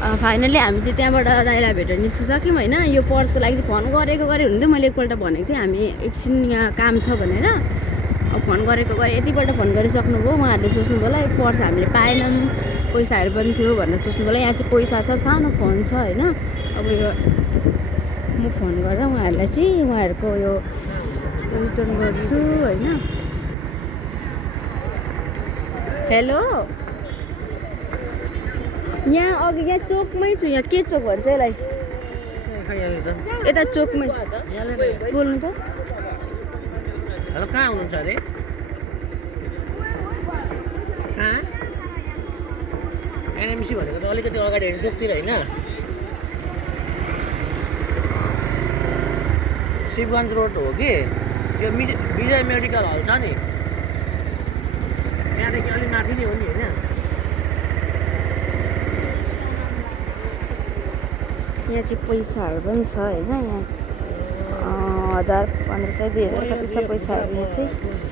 Finally हामी चाहिँ त्यहाँबाट दाइलाई भेटेर निस्किसक्यौँ होइन। यो पर्सको लागि चाहिँ फोन गरेको हुन्थ्यो, मैले एकपल्ट भनेको थिएँ हामी एकछिन यहाँ काम छ भनेर। अब फोन गरेको यतिपल्ट फोन गरिसक्नुभयो, उहाँहरूले सोच्नुभयो होला यो पर्स हामीले पाएनौँ, पैसाहरू पनि थियो भनेर सोच्नुभयो होला। यहाँ चाहिँ पैसा छ, सानो फोन छ होइन। अब यो म फोन गरेर उहाँहरूलाई चाहिँ उहाँहरूको यो रिटर्न गर्छु होइन। हेलो, यहाँ अघि यहाँ चोकमै छु। यहाँ के चोक भन्छ यसलाई? यता चोकमै बोल्नु त। हेलो, कहाँ हुनुहुन्छ अरे? कहाँ? एनएमसी भनेको त अलिकति अगाडि हेर्नु चोकतिर होइन, शिवगञ्ज रोड हो कि यो विजय मेडिकल हल छ नि, त्यहाँदेखि अलिक माथि नै हो नि होइन। यहाँ चाहिँ पैसाहरू पनि छ होइन। यहाँ 1000, 1500, 2000 कति छ पैसाहरू यहाँ चाहिँ।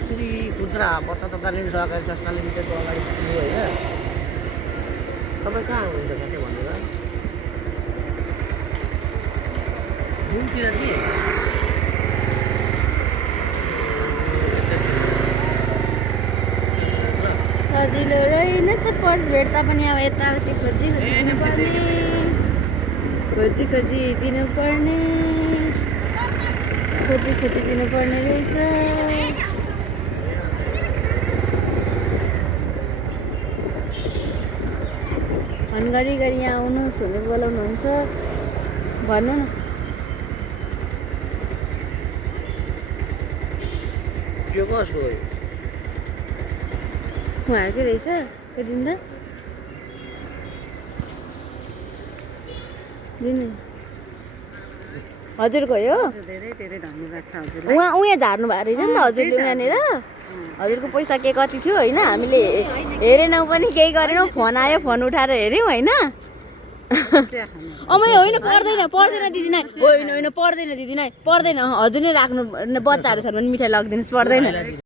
श्री खुद्रा पत्ता तत्कालीन सहकारी संस्था लिमिटेडको अगाडि पुग्नु होइन। तपाईँ कहाँ हुनुहुन्छ कतै भन्नु त? घुमतिर नि सजिलो रहेनछ पर्स भेट्दा पनि। अब यताउति खोजी दिनुपर्ने रहेछ। फोन गरी यहाँ आउनुहोस् भनेर बोलाउनुहुन्छ, भन्नु न। यो कसको हो? उहाँहरूकै रहेछ त्यो दिन त दिनु। हजुरको हो? धेरै धेरै धन्यवाद छ हजुर। उहाँ झार्नु भएको रहेछ नि त हजुरले यहाँनिर। हजुरको पैसा के कति थियो होइन, हामीले हेरेनौँ पनि केही गरेनौँ। फोन आयो, फोन उठाएर हेऱ्यौँ होइन। होइन पर्दैन दिदी नै, होइन पर्दैन दिदी नै, पर्दैन। हजुर नै राख्नु, बच्चाहरू छन् भने मिठाई लगिदिनुहोस्, पर्दैन।